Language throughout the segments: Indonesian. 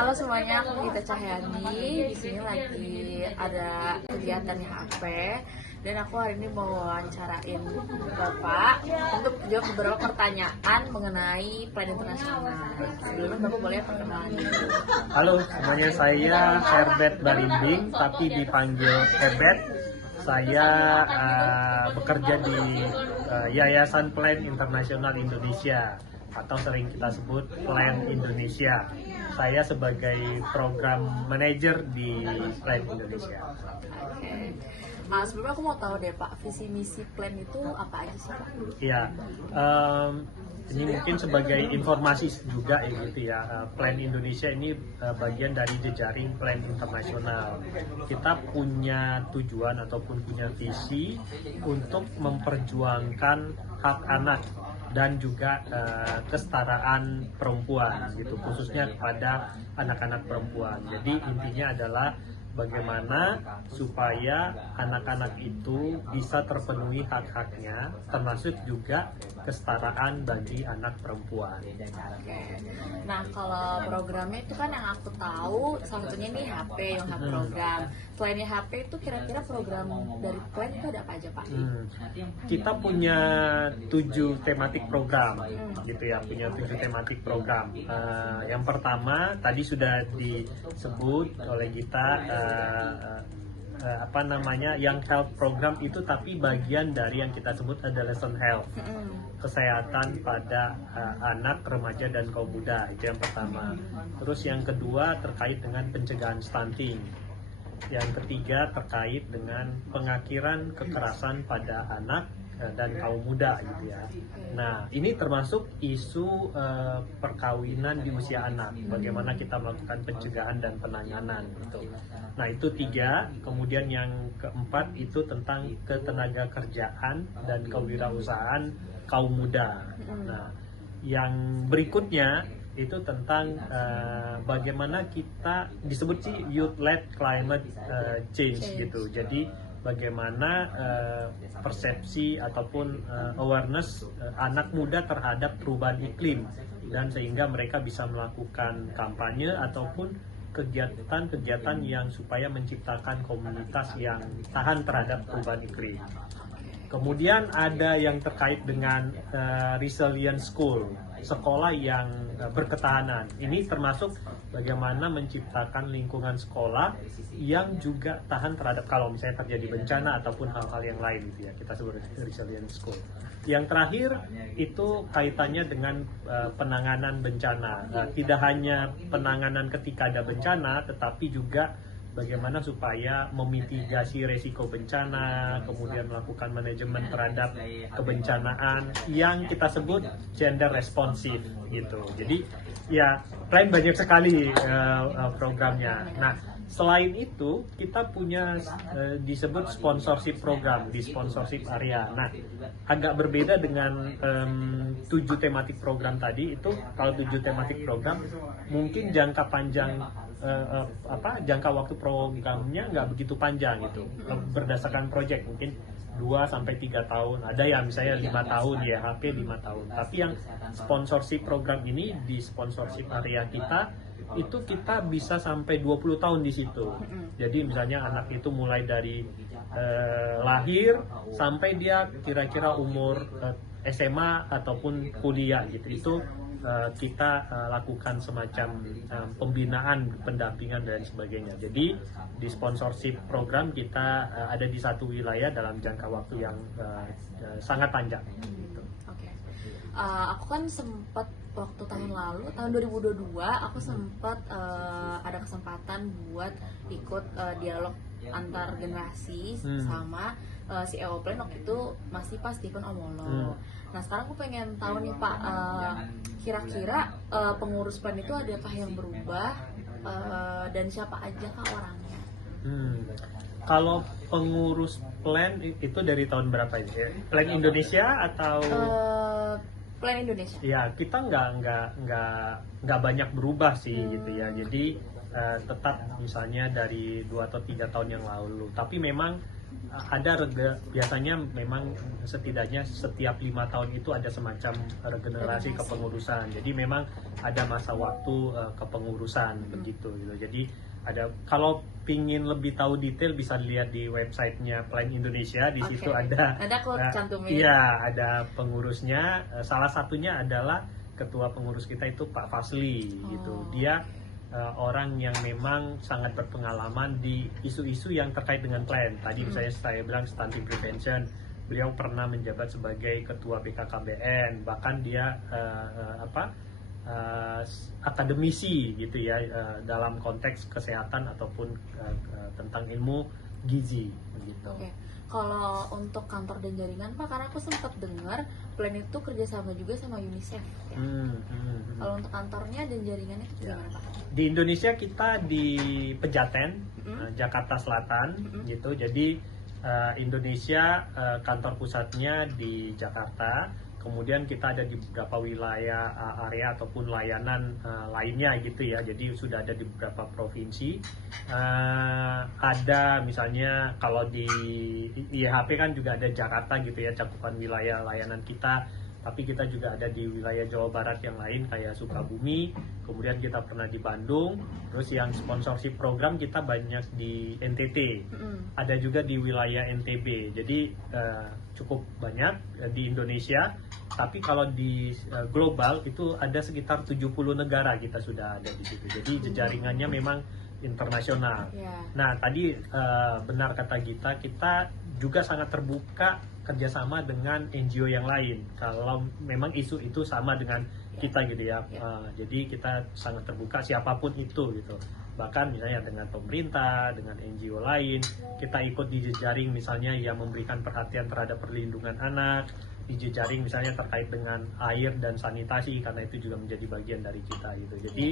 Halo semuanya, aku Gita Cahyani. Di sini lagi ada kegiatan di HP dan aku hari ini mau wawancarain Bapak untuk jawab beberapa pertanyaan mengenai plan internasional. Sebelumnya Bapak boleh perkenalan dulu. Halo semuanya, saya Herbert Barimbing, tapi dipanggil Herbert. Saya bekerja di Yayasan Plan Internasional Indonesia atau sering kita sebut Plan Indonesia. Saya sebagai program manager di Plan Indonesia. Oke. Sebelumnya aku mau tahu deh Pak, visi misi plan itu apa aja sih Pak? Ya, ini mungkin sebagai informasi juga ya gitu ya. Plan Indonesia ini bagian dari jejaring Plan Internasional. Kita punya tujuan ataupun punya visi untuk memperjuangkan hak anak dan juga kesetaraan perempuan gitu, khususnya kepada anak-anak perempuan. Jadi intinya adalah bagaimana supaya anak-anak itu bisa terpenuhi hak-haknya, termasuk juga kesetaraan bagi anak perempuan. Nah, kalau programnya itu kan yang aku tahu salah satunya nih HP, yang HP program. Selainnya HP itu kira-kira program dari plan itu ada apa aja Pak? Kita punya 7 tematik program, gitu ya, punya 7 tematik program. Yang pertama tadi sudah disebut oleh kita, yang health program itu, tapi bagian dari yang kita sebut adolescent health, kesehatan pada anak, remaja dan kaum muda, itu yang pertama. Terus yang kedua terkait dengan pencegahan stunting. Yang ketiga terkait dengan pengakhiran kekerasan pada anak dan kaum muda gitu ya. Nah, ini termasuk isu perkawinan di usia anak. Bagaimana kita melakukan pencegahan dan penanganan gitu. Nah, itu 3. Kemudian yang keempat itu tentang ketenaga kerjaan dan kewirausahaan kaum muda. Nah, yang berikutnya itu tentang bagaimana kita disebut sih youth-led climate change gitu. Jadi bagaimana persepsi ataupun awareness anak muda terhadap perubahan iklim, dan sehingga mereka bisa melakukan kampanye ataupun kegiatan-kegiatan yang supaya menciptakan komunitas yang tahan terhadap perubahan iklim. Kemudian ada yang terkait dengan resilient school, sekolah yang berketahanan. Ini termasuk bagaimana menciptakan lingkungan sekolah yang juga tahan terhadap kalau misalnya terjadi bencana ataupun hal-hal yang lain gitu ya. Kita sebut resilient school. Yang terakhir itu kaitannya dengan penanganan bencana. Tidak hanya penanganan ketika ada bencana, tetapi juga bagaimana supaya memitigasi resiko bencana, kemudian melakukan manajemen terhadap kebencanaan yang kita sebut gender responsive gitu. Jadi ya plan banyak sekali programnya. Nah, selain itu kita punya disebut sponsorship program di sponsorship area. Nah, agak berbeda dengan 7 tematik program tadi. Itu kalau 7 tematik program mungkin jangka panjang jangka waktu programnya nggak begitu panjang gitu, berdasarkan project mungkin 2-3 tahun, ada yang misalnya 5 tahun ya, HP 5 tahun. Tapi yang sponsorship program ini di sponsorship area kita itu kita bisa sampai 20 tahun di situ. Jadi misalnya anak itu mulai dari lahir sampai dia kira-kira umur SMA ataupun kuliah gitu, itu kita lakukan semacam pembinaan, pendampingan dan sebagainya. Jadi di sponsorship program kita ada di satu wilayah dalam jangka waktu yang sangat panjang. Gitu. Oke. Aku kan sempat waktu tahun lalu, tahun 2022, aku sempat ada kesempatan buat ikut dialog antar generasi sama CEO Plan. Waktu itu masih pas Stephen Omolo. Nah, sekarang aku pengen tahu nih Pak, kira-kira pengurus Plan itu adakah yang berubah dan siapa aja kah orangnya? Kalau pengurus Plan itu dari tahun berapa ini? Plan Indonesia atau? Plan Indonesia. Ya, kita nggak banyak berubah sih gitu ya. Jadi tetap misalnya dari 2 atau 3 tahun yang lalu. Tapi memang ada biasanya memang setidaknya setiap 5 tahun itu ada semacam regenerasi kepengurusan. Jadi memang ada masa waktu kepengurusan begitu gitu. Jadi ada, kalau pingin lebih tahu detail bisa lihat di websitenya Plan Indonesia. Di situ ada aku cantumin. Iya, ada pengurusnya. Salah satunya adalah ketua pengurus kita itu Pak Fasli gitu. Dia orang yang memang sangat berpengalaman di isu-isu yang terkait dengan plan. Tadi misalnya saya bilang stunting prevention, beliau pernah menjabat sebagai ketua BKKBN, bahkan dia akademisi gitu ya, dalam konteks kesehatan ataupun tentang ilmu gizi begitu. Oke. Kalau untuk kantor dan jaringan Pak, karena aku sempat dengar Plan itu kerjasama juga sama UNICEF ya. Kalau untuk kantornya dan jaringannya itu gimana Pak? Di Indonesia kita di Pejaten, Jakarta Selatan gitu. Jadi Indonesia kantor pusatnya di Jakarta. Kemudian kita ada di beberapa wilayah area ataupun layanan lainnya gitu ya. Jadi sudah ada di beberapa provinsi. Ada misalnya kalau di IHP kan juga ada Jakarta gitu ya, cakupan wilayah layanan kita. Tapi kita juga ada di wilayah Jawa Barat yang lain kayak Sukabumi. Kemudian kita pernah di Bandung. Terus yang sponsorship program kita banyak di NTT. Ada juga di wilayah NTB. Jadi cukup banyak di Indonesia. Tapi kalau di global itu ada sekitar 70 negara kita sudah ada di situ. Jadi jejaringannya memang internasional. Nah tadi benar kata Gita, kita juga sangat terbuka kerjasama dengan NGO yang lain. Kalau memang isu itu sama dengan kita gitu ya. Jadi kita sangat terbuka siapapun itu gitu. Bahkan misalnya dengan pemerintah, dengan NGO lain, kita ikut di jejaring misalnya yang memberikan perhatian terhadap perlindungan anak, di jejaring misalnya terkait dengan air dan sanitasi, karena itu juga menjadi bagian dari kita gitu. Jadi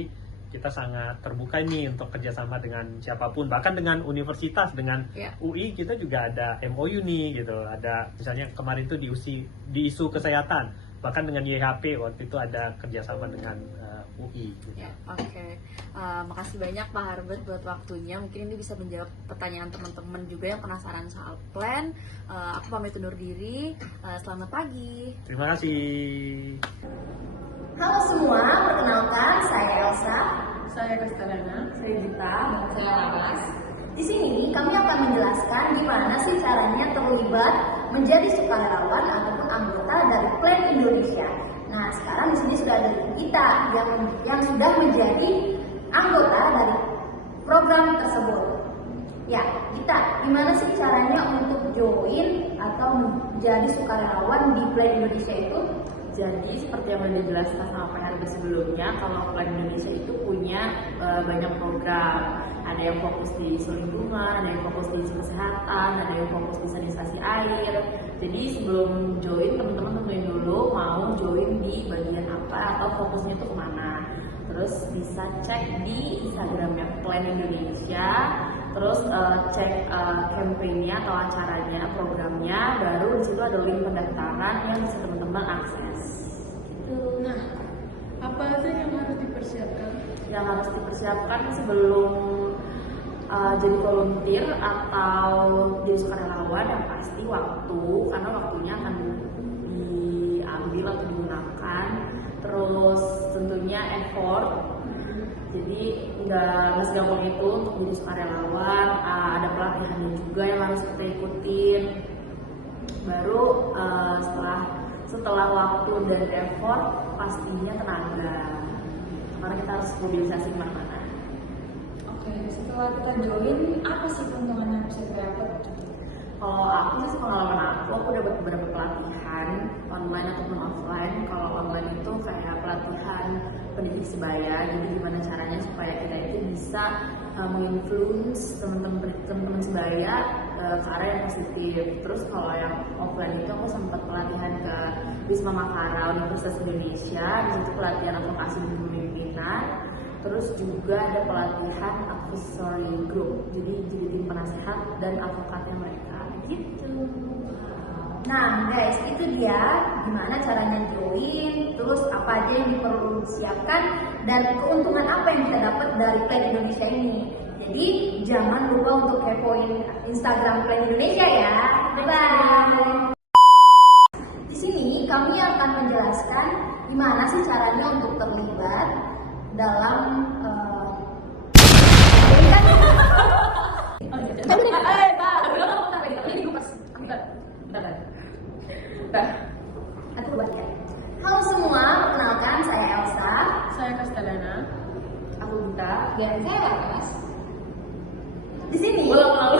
kita sangat terbuka nih untuk kerjasama dengan siapapun, bahkan dengan universitas, dengan UI kita juga ada MOU nih gitu. Ada misalnya kemarin itu di isu kesehatan, bahkan dengan YHP waktu itu ada kerjasama dengan UI gitu. Makasih banyak Pak Harbert buat waktunya. Mungkin ini bisa menjawab pertanyaan teman-teman juga yang penasaran soal plan. Aku pamit undur diri. Selamat pagi. Terima kasih. Halo semua, perkenalkan saya Elsa, saya Kastarana, saya Gita, saya Laras. Di sini kami akan menjelaskan gimana sih caranya terlibat menjadi sukarelawan ataupun anggota dari Plan Indonesia. Nah, sekarang di sini sudah ada Gita yang sudah menjadi anggota dari program tersebut. Ya, Gita, gimana sih caranya untuk join atau menjadi sukarelawan di Plan Indonesia itu? Jadi seperti yang sudah dijelaskan sama Pak Herbert sebelumnya, kalau Plan Indonesia itu punya banyak program. Ada yang fokus di isu lingkungan, ada yang fokus di isu kesehatan, ada yang fokus di sanitasi air. Jadi sebelum join, teman-teman tentuin dulu mau join di bagian apa atau fokusnya itu kemana. Terus bisa cek di Instagramnya Plan Indonesia. Terus cek campaign-nya atau acaranya, programnya, baru di situ ada link pendaftaran yang bisa teman-teman akses. Gitu. Nah, apa aja yang harus dipersiapkan? Yang harus dipersiapkan sebelum jadi volunteer atau jadi sukarelawan, yang pasti waktu, karena waktunya akan diambil atau digunakan. Terus tentunya effort. Jadi nggak segampang itu untuk jadi sukarelawan, ada pelatihannya juga yang harus kita ikutin. Baru setelah waktu dan effort, pastinya tenaga, karena kita harus mobilisasi kemana-mana. Oke, setelah kita join, apa sih keuntungan yang bisa kita dapat? Kalau aku sih pengalaman aku dapat beberapa pelatihan online ataupun offline. Kalau online itu kayak pelatihan pendidik sebaya, jadi gimana caranya supaya kita itu bisa menginfluence teman-teman sebaya ke arah yang positif. Terus kalau yang offline itu aku sempat pelatihan ke Wisma Makara Universitas Indonesia, di situ pelatihan advokasi kepemimpinan. Terus juga ada pelatihan advisory group, jadi tim penasehat dan advokatnya mereka gitu. Nah guys, itu dia gimana caranya join, terus apa aja yang perlu disiapkan, dan keuntungan apa yang kita dapat dari Plan Indonesia ini. Jadi jangan lupa untuk kepoin Instagram Plan Indonesia ya. Bye. Di sini kami akan menjelaskan gimana sih caranya untuk terlibat dalam Aku buatkan. Halo semua, perkenalkan saya Elsa. Saya Kastadana. Aku Buta. Dan saya Laras. Di sini Ulang.